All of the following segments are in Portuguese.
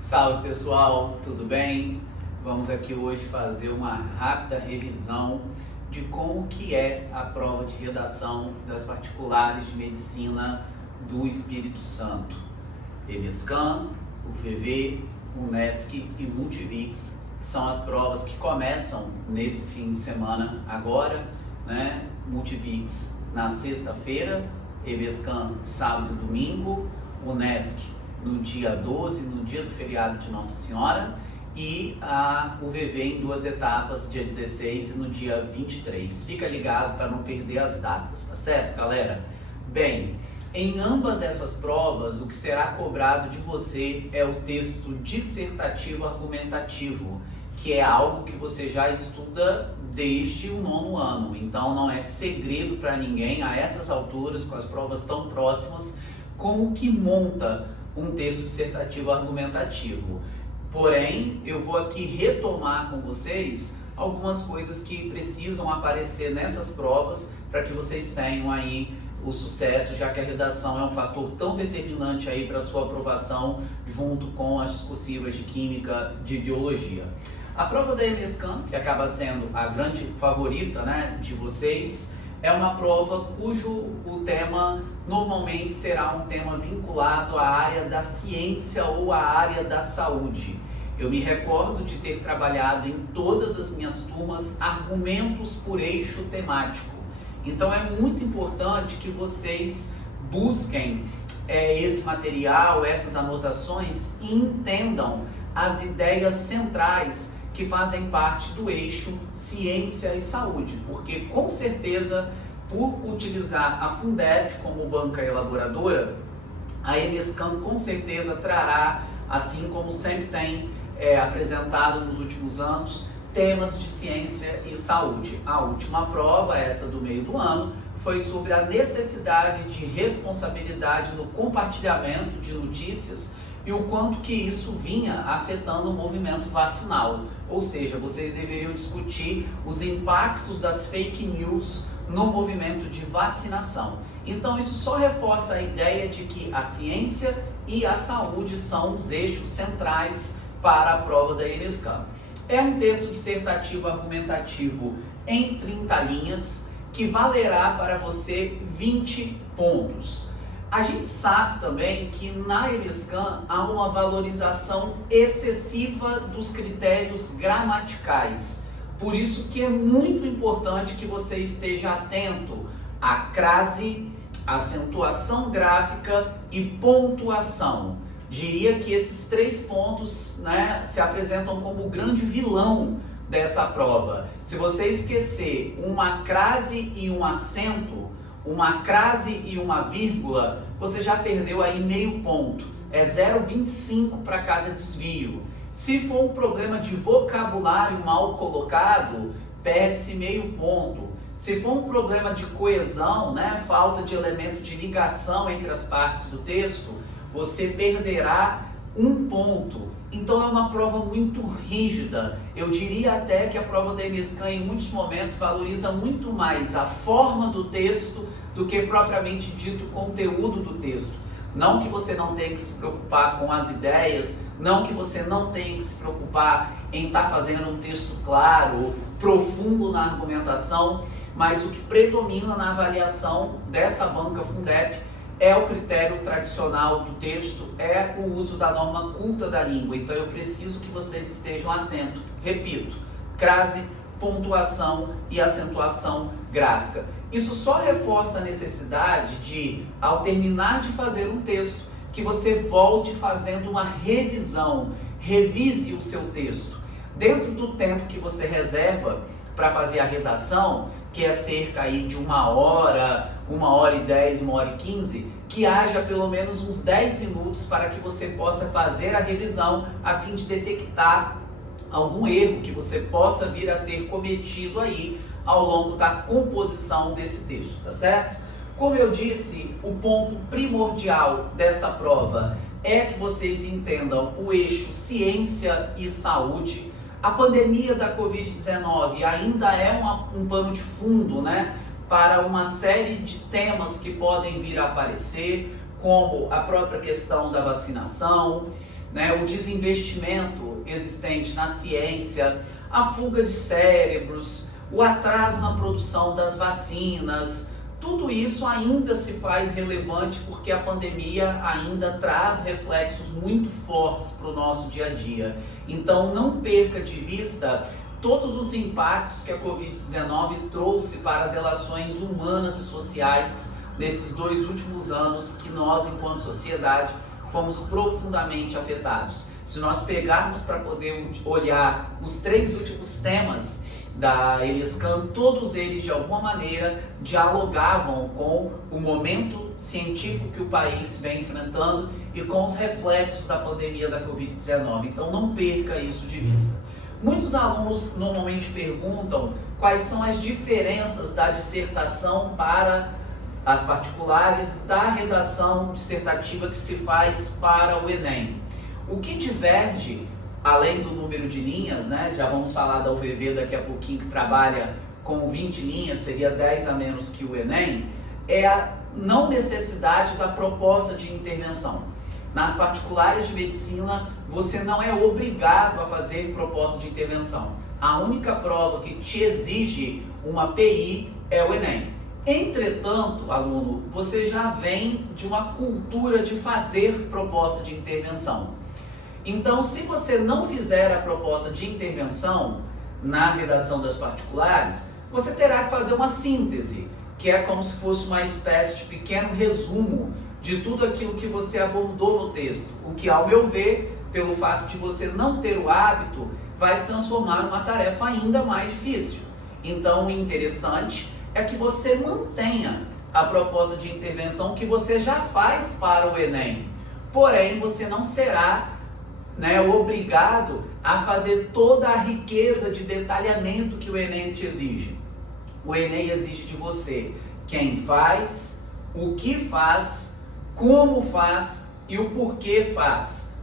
Salve pessoal, tudo bem? Vamos aqui hoje fazer uma rápida revisão de como que é a prova de redação das particulares de medicina do Espírito Santo. EMESCAN, UFV, UNESC e Multivix são as provas que começam nesse fim de semana agora, né? Multivix na sexta-feira, EMESCAN sábado e domingo, UNESC no dia 12, no dia do feriado de Nossa Senhora, e a UVV em duas etapas, dia 16 e no dia 23. Fica ligado para não perder as datas, tá certo, galera? Bem, em ambas essas provas, o que será cobrado de você é o texto dissertativo argumentativo, que é algo que você já estuda desde o 9º ano, então não é segredo para ninguém a essas alturas, com as provas tão próximas, como que monta um texto dissertativo argumentativo. Porém, eu vou aqui retomar com vocês algumas coisas que precisam aparecer nessas provas para que vocês tenham aí o sucesso, já que a redação é um fator tão determinante aí para a sua aprovação, junto com as discursivas de Química, de Biologia. A prova da EMESCAN, que acaba sendo a grande favorita, né, de vocês, é uma prova cujo o tema normalmente será um tema vinculado à área da ciência ou à área da saúde. Eu me recordo de ter trabalhado em todas as minhas turmas argumentos por eixo temático. Então é muito importante que vocês busquem esse material, essas anotações e entendam as ideias centrais que fazem parte do eixo ciência e saúde, porque com certeza, por utilizar a Fundep como banca elaboradora, a EMESCAN com certeza trará, assim como sempre tem apresentado nos últimos anos, temas de ciência e saúde. A última prova, essa do meio do ano, foi sobre a necessidade de responsabilidade no compartilhamento de notícias e o quanto que isso vinha afetando o movimento vacinal. Ou seja, vocês deveriam discutir os impactos das fake news no movimento de vacinação. Então isso só reforça a ideia de que a ciência e a saúde são os eixos centrais para a prova da EMESCAN. É um texto dissertativo argumentativo em 30 linhas que valerá para você 20 pontos. A gente sabe também que na EMESCAN há uma valorização excessiva dos critérios gramaticais. Por isso que é muito importante que você esteja atento à crase, acentuação gráfica e pontuação. Diria que esses 3 pontos, né, se apresentam como o grande vilão dessa prova. Se você esquecer uma crase e um acento, uma crase e uma vírgula, você já perdeu aí meio ponto. É 0,25 para cada desvio. Se for um problema de vocabulário mal colocado, perde-se meio ponto. Se for um problema de coesão, né, falta de elemento de ligação entre as partes do texto, você perderá 1 ponto. Então é uma prova muito rígida. Eu diria até que a prova da EMESCAN em muitos momentos valoriza muito mais a forma do texto do que propriamente dito o conteúdo do texto. Não que você não tenha que se preocupar com as ideias, não que você não tenha que se preocupar em estar fazendo um texto claro, profundo na argumentação, mas o que predomina na avaliação dessa banca Fundep é o critério tradicional do texto, é o uso da norma culta da língua. Então eu preciso que vocês estejam atentos. Repito, crase, pontuação e acentuação gráfica. Isso só reforça a necessidade de, ao terminar de fazer um texto, que você volte fazendo uma revisão, revise o seu texto. Dentro do tempo que você reserva para fazer a redação, que é cerca aí de 1 hora, 1h10, 1h15, que haja pelo menos uns 10 minutos para que você possa fazer a revisão, a fim de detectar algum erro que você possa vir a ter cometido aí ao longo da composição desse texto, tá certo? Como eu disse, o ponto primordial dessa prova é que vocês entendam o eixo ciência e saúde. A pandemia da Covid-19 ainda é um pano de fundo, né, para uma série de temas que podem vir a aparecer, como a própria questão da vacinação, né, o desinvestimento existente na ciência, a fuga de cérebros, o atraso na produção das vacinas, tudo isso ainda se faz relevante porque a pandemia ainda traz reflexos muito fortes para o nosso dia a dia. Então não perca de vista todos os impactos que a Covid-19 trouxe para as relações humanas e sociais nesses 2 últimos anos que nós, enquanto sociedade, fomos profundamente afetados. Se nós pegarmos para poder olhar os 3 últimos temas da EMESCAN, todos eles de alguma maneira dialogavam com o momento científico que o país vem enfrentando e com os reflexos da pandemia da Covid-19. Então não perca isso de vista. Muitos alunos normalmente perguntam quais são as diferenças da dissertação para as particulares da redação dissertativa que se faz para o Enem. O que diverge, além do número de linhas, né, já vamos falar da UVV daqui a pouquinho, que trabalha com 20 linhas, seria 10 a menos que o Enem, é a não necessidade da proposta de intervenção. Nas particulares de medicina, você não é obrigado a fazer proposta de intervenção. A única prova que te exige uma PI é o Enem. Entretanto, aluno, você já vem de uma cultura de fazer proposta de intervenção. Então, se você não fizer a proposta de intervenção na redação das particulares, você terá que fazer uma síntese, que é como se fosse uma espécie de pequeno resumo de tudo aquilo que você abordou no texto, o que, ao meu ver, pelo fato de você não ter o hábito, vai se transformar numa tarefa ainda mais difícil. Então, o interessante é que você mantenha a proposta de intervenção que você já faz para o Enem, porém, você não será obrigado a fazer toda a riqueza de detalhamento que o Enem te exige. O Enem exige de você quem faz, o que faz, como faz e o porquê faz,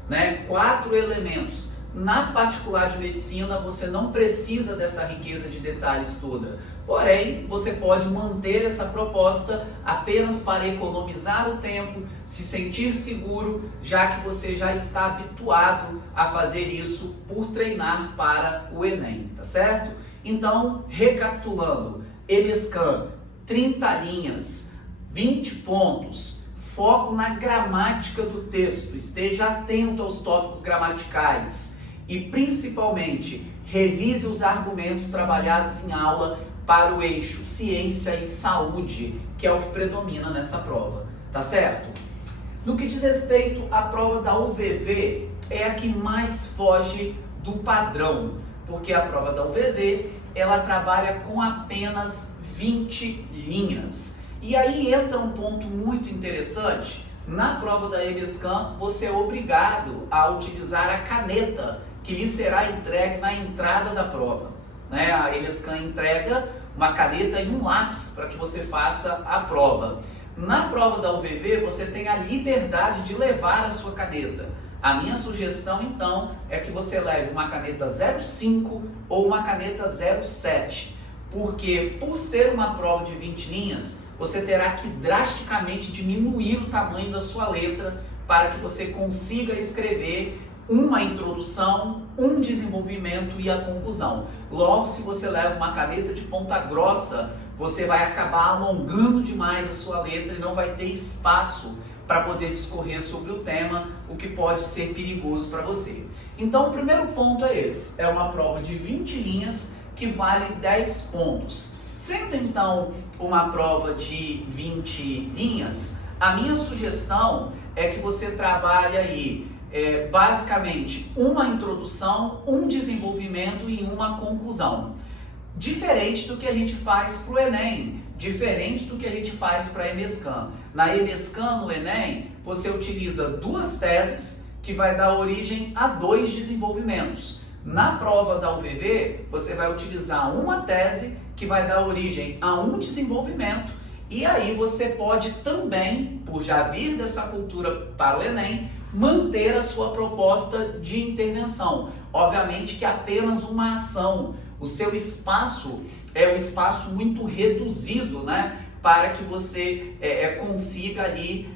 4 elementos. Na particular de medicina, você não precisa dessa riqueza de detalhes toda. Porém, você pode manter essa proposta apenas para economizar o tempo, se sentir seguro, já que você já está habituado a fazer isso por treinar para o Enem, tá certo? Então, recapitulando, EMESCAN, 30 linhas, 20 pontos, foco na gramática do texto, esteja atento aos tópicos gramaticais e, principalmente, revise os argumentos trabalhados em aula para o eixo ciência e saúde, que é o que predomina nessa prova, tá certo? No que diz respeito à prova da UVV, é a que mais foge do padrão, porque a prova da UVV, ela trabalha com apenas 20 linhas. E aí entra um ponto muito interessante. Na prova da EMESCAN, você é obrigado a utilizar a caneta que lhe será entregue na entrada da prova. A EMESCAN entrega uma caneta e um lápis para que você faça a prova. Na prova da UVV, você tem a liberdade de levar a sua caneta. A minha sugestão, então, é que você leve uma caneta 05 ou uma caneta 07, porque por ser uma prova de 20 linhas, você terá que drasticamente diminuir o tamanho da sua letra para que você consiga escrever uma introdução, um desenvolvimento e a conclusão. Logo, se você leva uma caneta de ponta grossa, você vai acabar alongando demais a sua letra e não vai ter espaço para poder discorrer sobre o tema, o que pode ser perigoso para você. Então, o primeiro ponto é esse. É uma prova de 20 linhas que vale 10 pontos. Sendo, então, uma prova de 20 linhas, a minha sugestão é que você trabalhe aí basicamente uma introdução, um desenvolvimento e uma conclusão. Diferente do que a gente faz para o Enem, diferente do que a gente faz para a EMESCAN. Na EMESCAN, no Enem, você utiliza 2 teses que vai dar origem a 2 desenvolvimentos. Na prova da UVV, você vai utilizar uma tese que vai dar origem a um desenvolvimento e aí você pode também, por já vir dessa cultura para o Enem, manter a sua proposta de intervenção. Obviamente que apenas uma ação. O seu espaço é um espaço muito reduzido, para que você consiga ali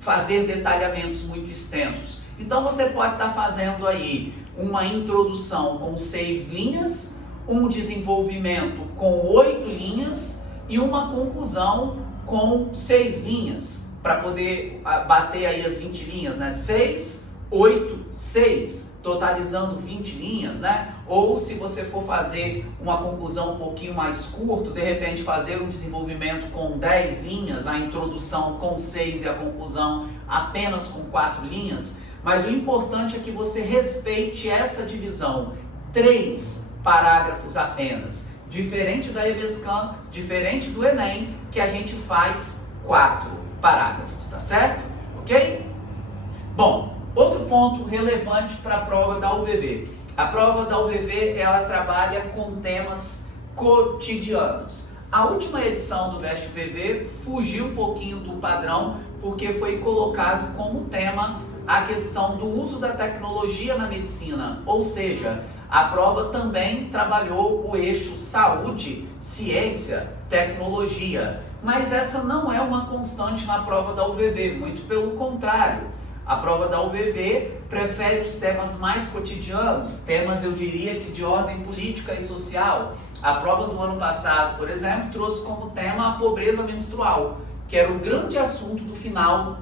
fazer detalhamentos muito extensos. Então você pode estar fazendo aí uma introdução com 6 linhas, um desenvolvimento com 8 linhas e uma conclusão com 6 linhas, para poder bater aí as 20 linhas, né? 6, 8, 6, totalizando 20 linhas, né? Ou se você for fazer uma conclusão um pouquinho mais curto, de repente fazer um desenvolvimento com 10 linhas, a introdução com 6 e a conclusão apenas com 4 linhas. Mas o importante é que você respeite essa divisão, 3 parágrafos apenas. Diferente da EBSCAM, diferente do Enem, que a gente faz 4 parágrafos, tá certo? Ok? Bom, outro ponto relevante para a prova da UVV. A prova da UVV, ela trabalha com temas cotidianos. A última edição do Veste UVV fugiu um pouquinho do padrão, porque foi colocado como tema a questão do uso da tecnologia na medicina, ou seja, a prova também trabalhou o eixo saúde, ciência, tecnologia, mas essa não é uma constante na prova da UVV, muito pelo contrário. A prova da UVV prefere os temas mais cotidianos, temas eu diria que de ordem política e social. A prova do ano passado, por exemplo, trouxe como tema a pobreza menstrual, que era o grande assunto do final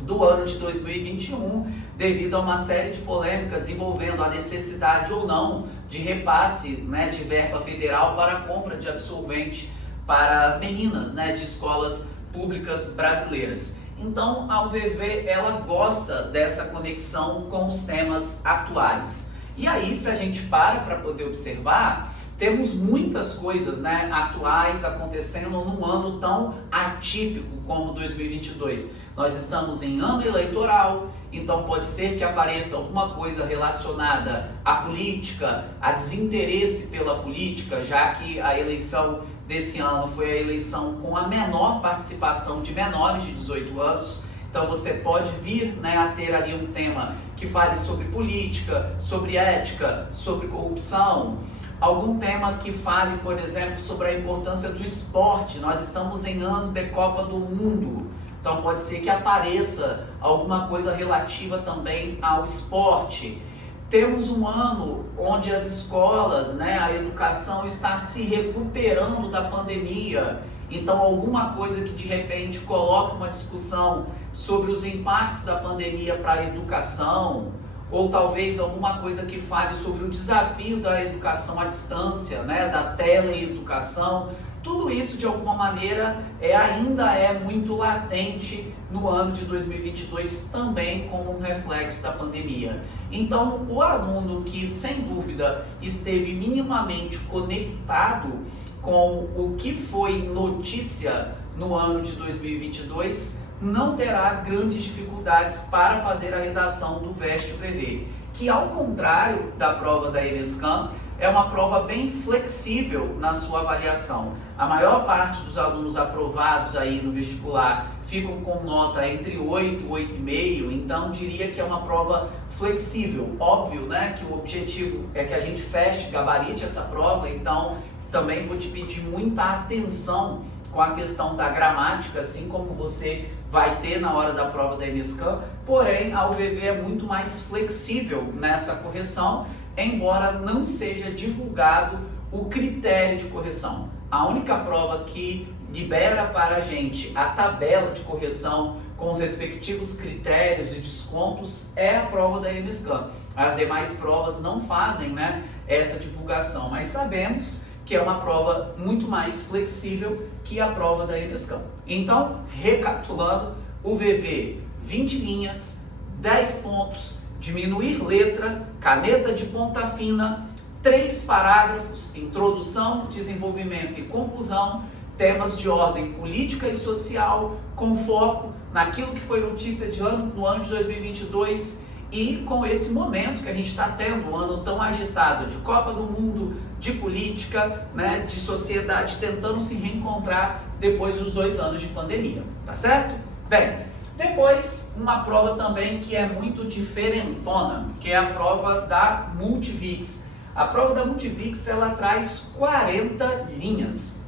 do ano de 2021, devido a uma série de polêmicas envolvendo a necessidade ou não de repasse, né, de verba federal para a compra de absorvente para as meninas, né, de escolas públicas brasileiras. Então a UVV ela gosta dessa conexão com os temas atuais. E aí, se a gente para poder observar, temos muitas coisas, né, atuais acontecendo num ano tão atípico como 2022. Nós estamos em ano eleitoral, então pode ser que apareça alguma coisa relacionada à política, a desinteresse pela política, já que a eleição desse ano foi a eleição com a menor participação de menores de 18 anos. Então você pode vir, né, a ter ali um tema que fale sobre política, sobre ética, sobre corrupção. Algum tema que fale, por exemplo, sobre a importância do esporte. Nós estamos em ano de Copa do Mundo. Então pode ser que apareça alguma coisa relativa também ao esporte. Temos um ano onde as escolas, né, a educação está se recuperando da pandemia. Então alguma coisa que de repente coloque uma discussão sobre os impactos da pandemia para a educação, ou talvez alguma coisa que fale sobre o desafio da educação à distância, né, da teleeducação. Tudo isso, de alguma maneira, ainda é muito latente no ano de 2022, também como um reflexo da pandemia. Então, o aluno que, sem dúvida, esteve minimamente conectado com o que foi notícia no ano de 2022, não terá grandes dificuldades para fazer a redação do Veste UVV, que, ao contrário da prova da EBSCAM, é uma prova bem flexível na sua avaliação. A maior parte dos alunos aprovados aí no vestibular ficam com nota entre 8 e 8,5, então diria que é uma prova flexível. Óbvio, né, que o objetivo é que a gente feche, gabarite essa prova, então também vou te pedir muita atenção com a questão da gramática, assim como você vai ter na hora da prova da EBSCAM, porém a UVV é muito mais flexível nessa correção, embora não seja divulgado o critério de correção. A única prova que libera para a gente a tabela de correção com os respectivos critérios e descontos é a prova da EBSCAM. As demais provas não fazem, né, essa divulgação, mas sabemos que é uma prova muito mais flexível que a prova da EBSCAM. Então, recapitulando, UVV 20 linhas, 10 pontos, diminuir letra, caneta de ponta fina, 3 parágrafos, introdução, desenvolvimento e conclusão, temas de ordem política e social, com foco naquilo que foi notícia no ano de 2022 e com esse momento que a gente está tendo, um ano tão agitado de Copa do Mundo, de política, né, de sociedade tentando se reencontrar depois dos 2 anos de pandemia, tá certo? Bem, depois uma prova também que é muito diferentona, que é a prova da Multivix. A prova da Multivix, ela traz 40 linhas.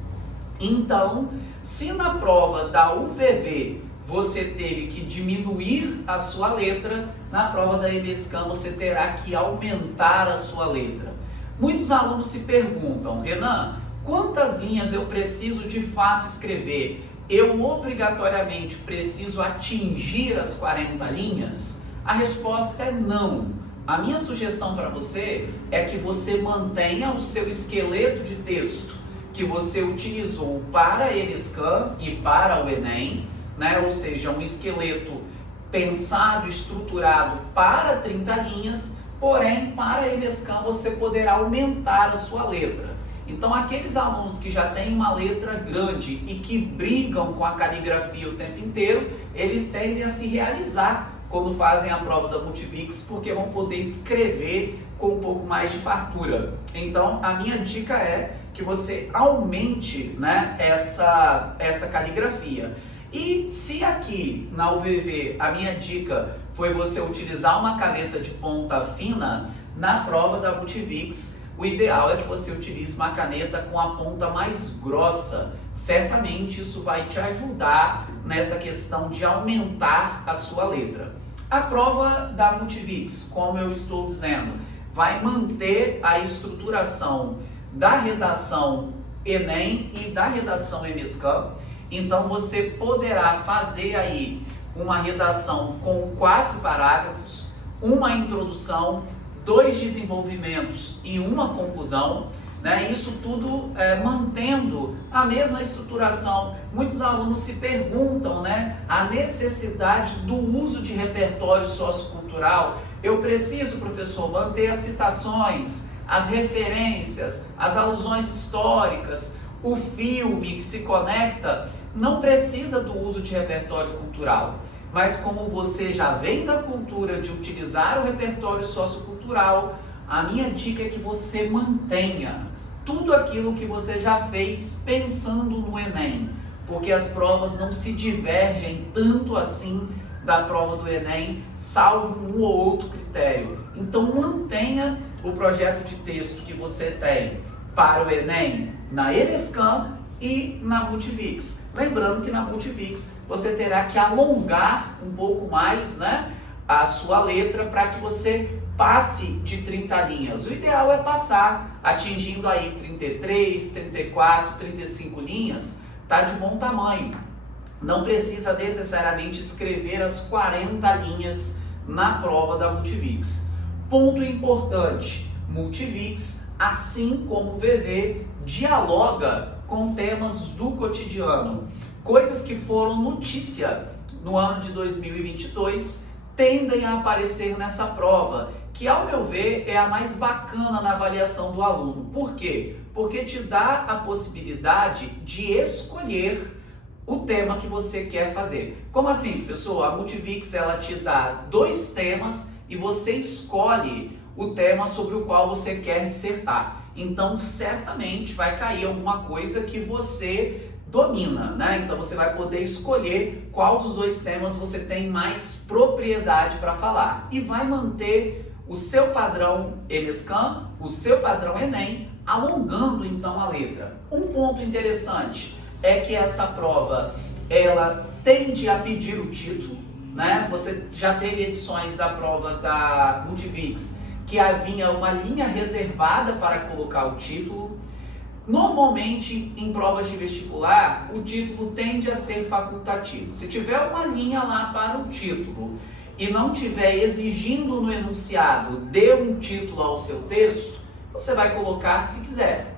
Então, se na prova da UVV você teve que diminuir a sua letra, na prova da ENESCAM você terá que aumentar a sua letra. Muitos alunos se perguntam, Renan, quantas linhas eu preciso de fato escrever? Eu obrigatoriamente preciso atingir as 40 linhas? A resposta é não. A minha sugestão para você é que você mantenha o seu esqueleto de texto que você utilizou para a ENESCAM e para o Enem, né? Ou seja, um esqueleto pensado, estruturado para 30 linhas, porém para a ENESCAM você poderá aumentar a sua letra. Então aqueles alunos que já têm uma letra grande e que brigam com a caligrafia o tempo inteiro, eles tendem a se realizar quando fazem a prova da Multivix, porque vão poder escrever com um pouco mais de fartura. Então a minha dica é que você aumente, né, essa caligrafia. E se aqui na UVV a minha dica foi você utilizar uma caneta de ponta fina, na prova da Multivix o ideal é que você utilize uma caneta com a ponta mais grossa. Certamente isso vai te ajudar nessa questão de aumentar a sua letra. A prova da Multivix, como eu estou dizendo, vai manter a estruturação da redação Enem e da redação ENESCAM. Então você poderá fazer aí uma redação com 4 parágrafos, uma introdução, 2 desenvolvimentos e uma conclusão, né? Isso tudo mantendo a mesma estruturação. Muitos alunos se perguntam, né, a necessidade do uso de repertório sociocultural. Eu preciso, professor, manter as citações, as referências, as alusões históricas, o filme que se conecta. Não precisa do uso de repertório cultural. Mas como você já vem da cultura de utilizar o repertório sociocultural, a minha dica é que você mantenha tudo aquilo que você já fez pensando no Enem, porque as provas não se divergem tanto assim da prova do Enem, salvo um ou outro critério. Então mantenha o projeto de texto que você tem para o Enem na ENESCAM e na Multivix. Lembrando que na Multivix você terá que alongar um pouco mais, né, a sua letra para que você passe de 30 linhas. O ideal é passar atingindo aí 33, 34, 35 linhas, tá de bom tamanho. Não precisa necessariamente escrever as 40 linhas na prova da Multivix. Ponto importante, Multivix, assim como o VV, dialoga com temas do cotidiano. Coisas que foram notícia no ano de 2022 tendem a aparecer nessa prova, que ao meu ver é a mais bacana na avaliação do aluno. Por quê? Porque te dá a possibilidade de escolher o tema que você quer fazer. Como assim, professor? A Multivix ela te dá 2 temas e você escolhe o tema sobre o qual você quer dissertar. Então, certamente vai cair alguma coisa que você domina, né? Então, você vai poder escolher qual dos 2 temas você tem mais propriedade para falar. E vai manter o seu padrão ENESCAM, o seu padrão Enem, alongando então a letra. Um ponto interessante é que essa prova, ela tende a pedir o título, né? Você já teve edições da prova da Multivix que havia uma linha reservada para colocar o título. Normalmente, em provas de vestibular, o título tende a ser facultativo. Se tiver uma linha lá para o título e não tiver exigindo no enunciado, dê um título ao seu texto, você vai colocar se quiser,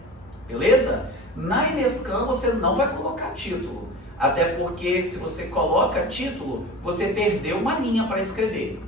beleza? Na ENESCAM você não vai colocar título, até porque se você coloca título, você perdeu uma linha para escrever.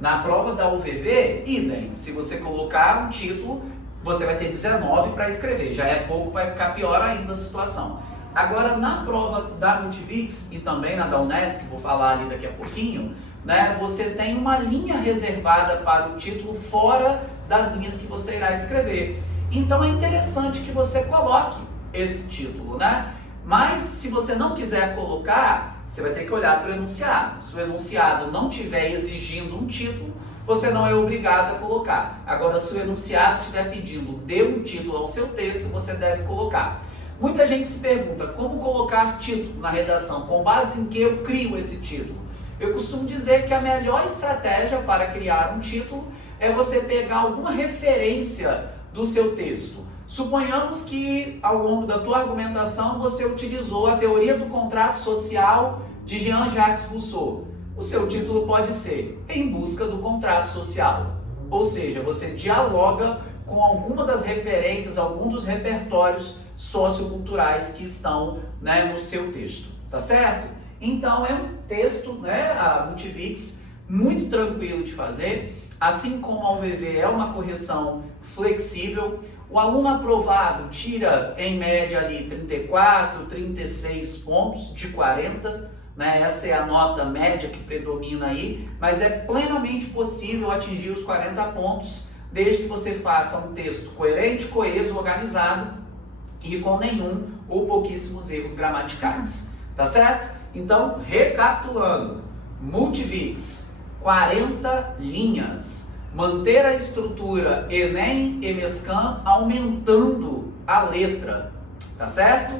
Na prova da UVV, idem, se você colocar um título, você vai ter 19 para escrever, já é pouco, vai ficar pior ainda a situação. Agora, na prova da Multivix e também na da Unesc, vou falar ali daqui a pouquinho, né, você tem uma linha reservada para o título fora das linhas que você irá escrever. Então é interessante que você coloque esse título, né? Mas se você não quiser colocar, você vai ter que olhar para o enunciado. Se o enunciado não estiver exigindo um título, você não é obrigado a colocar. Agora, se o enunciado estiver pedindo, dê um título ao seu texto, você deve colocar. Muita gente se pergunta como colocar título na redação, com base em que eu crio esse título. Eu costumo dizer que a melhor estratégia para criar um título é você pegar alguma referência do seu texto. Suponhamos que ao longo da tua argumentação você utilizou a teoria do contrato social de Jean-Jacques Rousseau. O seu título pode ser Em Busca do Contrato Social. Ou seja, você dialoga com alguma das referências, algum dos repertórios socioculturais que estão, né, no seu texto, tá certo? Então é um texto, né, a Multivix, muito tranquilo de fazer, assim como a UVV é uma correção flexível. O aluno aprovado tira em média ali 34, 36 pontos de 40, né? Essa é a nota média que predomina aí, mas é plenamente possível atingir os 40 pontos desde que você faça um texto coerente, coeso, organizado e com nenhum ou pouquíssimos erros gramaticais, tá certo? Então, recapitulando, Multivix, 40 linhas, manter a estrutura Enem e Mescan aumentando a letra, tá certo?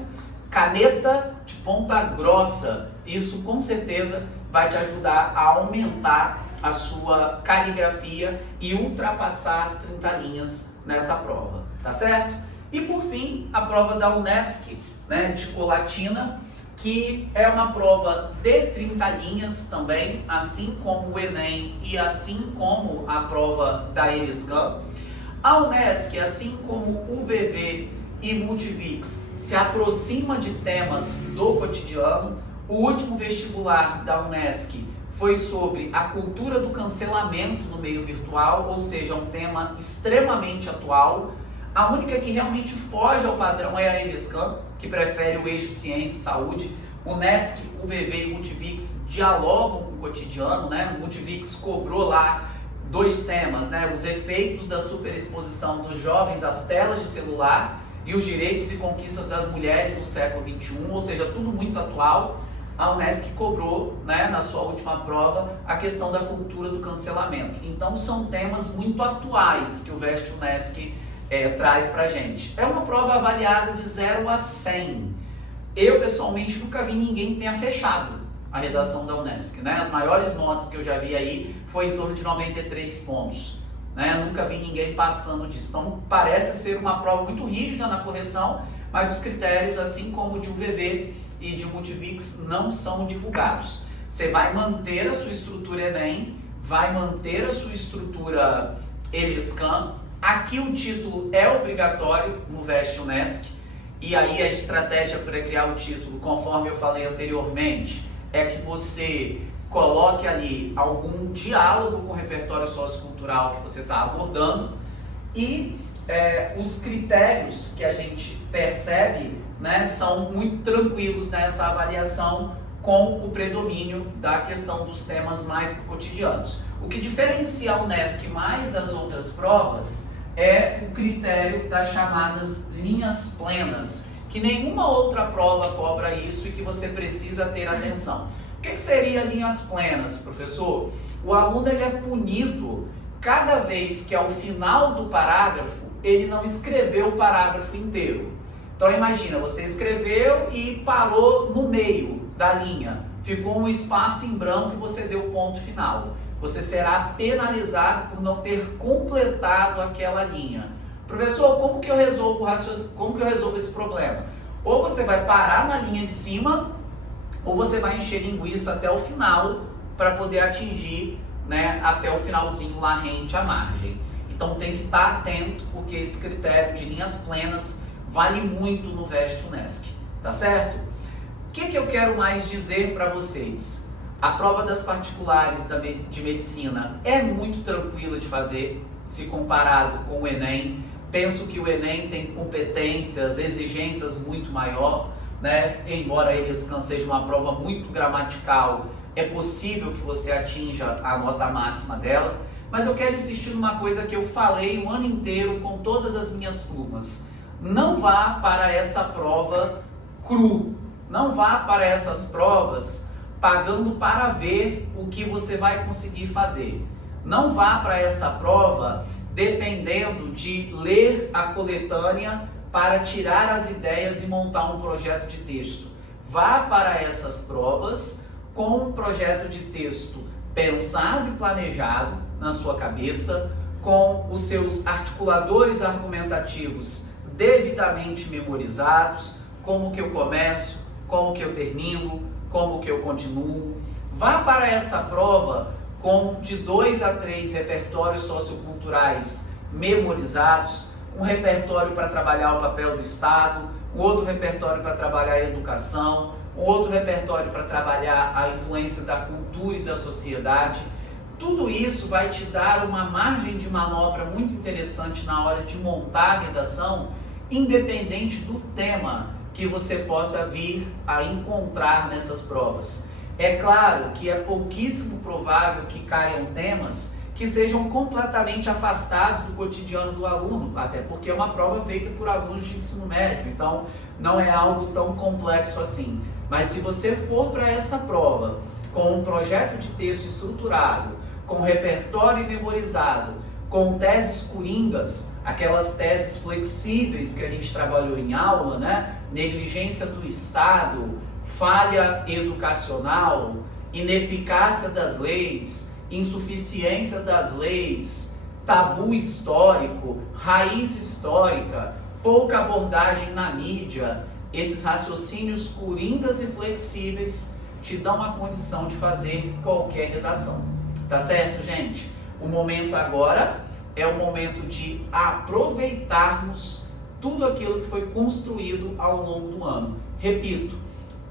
Caneta de ponta grossa, isso com certeza vai te ajudar a aumentar a sua caligrafia e ultrapassar as 30 linhas nessa prova, tá certo? E por fim, a prova da Unesc, né, de Colatina, que é uma prova de 30 linhas também, assim como o Enem e assim como a prova da ENESCAM. A Unesc, assim como o UVV e Multivix, se aproxima de temas do cotidiano. O último vestibular da Unesc foi sobre a cultura do cancelamento no meio virtual, ou seja, um tema extremamente atual. A única que realmente foge ao padrão é a ENESCAM, que prefere o eixo ciência e saúde. Unesc, UVV e Multivix dialogam com o cotidiano, né? O Multivix cobrou lá 2 temas, né? Os efeitos da superexposição dos jovens às telas de celular e os direitos e conquistas das mulheres no século XXI, ou seja, tudo muito atual. A Unesc cobrou, né, na sua última prova, a questão da cultura do cancelamento. Então são temas muito atuais que o Veste Unesc traz pra gente. É uma prova avaliada de 0 a 100. Eu, pessoalmente, nunca vi ninguém que tenha fechado a redação da Unesc, né? As maiores notas que eu já vi aí foi em torno de 93 pontos. Né? Nunca vi ninguém passando disso. Então, parece ser uma prova muito rígida na correção, mas os critérios, assim como de UVV e de Multivix, não são divulgados. Você vai manter a sua estrutura Enem, vai manter a sua estrutura EMESCAM. Aqui o título é obrigatório no Veste Unesc, e aí a estratégia para criar o título, conforme eu falei anteriormente, é que você coloque ali algum diálogo com o repertório sociocultural que você está abordando e os critérios que a gente percebe, né, são muito tranquilos nessa avaliação com o predomínio da questão dos temas mais cotidianos. O que diferencia a Unesc mais das outras provas é o critério das chamadas linhas plenas, que nenhuma outra prova cobra isso e que você precisa ter atenção. O que seria linhas plenas, professor? O aluno ele é punido cada vez que ao final do parágrafo ele não escreveu o parágrafo inteiro. Então imagina, você escreveu e parou no meio da linha, ficou um espaço em branco e você deu o ponto final. Você será penalizado por não ter completado aquela linha. Professor, como que eu resolvo esse problema? Ou você vai parar na linha de cima, ou você vai encher linguiça até o final para poder atingir, né, até o finalzinho lá rente à margem. Então tem que estar atento, porque esse critério de linhas plenas vale muito no Veste Unesc, tá certo? O que eu quero mais dizer para vocês? A prova das particulares de medicina é muito tranquila de fazer, se comparado com o Enem. Penso que o Enem tem competências, exigências muito maior, né? Embora a ENESCAM seja uma prova muito gramatical, é possível que você atinja a nota máxima dela. Mas eu quero insistir numa coisa que eu falei o ano inteiro com todas as minhas turmas. Não vá para essa prova cru, não vá para essas provas pagando para ver o que você vai conseguir fazer. Não vá para essa prova dependendo de ler a coletânea para tirar as ideias e montar um projeto de texto. Vá para essas provas com um projeto de texto pensado e planejado na sua cabeça, com os seus articuladores argumentativos devidamente memorizados, como que eu começo, como que eu termino, como que eu continuo. Vá para essa prova com de 2 a 3 repertórios socioculturais memorizados, um repertório para trabalhar o papel do Estado, um outro repertório para trabalhar a educação, um outro repertório para trabalhar a influência da cultura e da sociedade. Tudo isso vai te dar uma margem de manobra muito interessante na hora de montar a redação, independente do tema que você possa vir a encontrar nessas provas. É claro que é pouquíssimo provável que caiam temas que sejam completamente afastados do cotidiano do aluno, até porque é uma prova feita por alunos de ensino médio, então não é algo tão complexo assim. Mas se você for para essa prova com um projeto de texto estruturado, com repertório memorizado, com teses coringas, aquelas teses flexíveis que a gente trabalhou em aula, né? Negligência do Estado, falha educacional, ineficácia das leis, insuficiência das leis, tabu histórico, raiz histórica, pouca abordagem na mídia. Esses raciocínios coringas e flexíveis te dão a condição de fazer qualquer redação. Tá certo, gente? O momento agora é o momento de aproveitarmos tudo aquilo que foi construído ao longo do ano. Repito,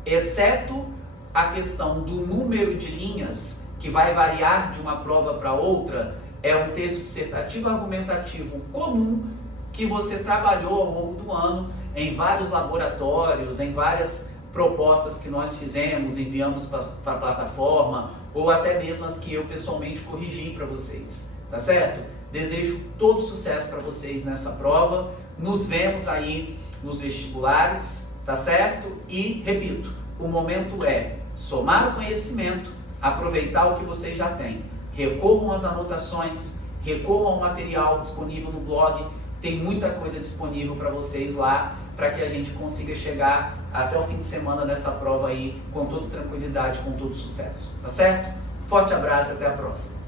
exceto a questão do número de linhas, que vai variar de uma prova para outra, é um texto dissertativo argumentativo comum que você trabalhou ao longo do ano em vários laboratórios, em várias propostas que nós fizemos, enviamos para a plataforma, ou até mesmo as que eu pessoalmente corrigi para vocês, tá certo? Desejo todo sucesso para vocês nessa prova, nos vemos aí nos vestibulares, tá certo? E, repito, o momento é somar o conhecimento, aproveitar o que vocês já têm. Recorram às anotações, recorram ao material disponível no blog, tem muita coisa disponível para vocês lá, para que a gente consiga chegar até o fim de semana nessa prova aí com toda tranquilidade, com todo sucesso, tá certo? Forte abraço e até a próxima!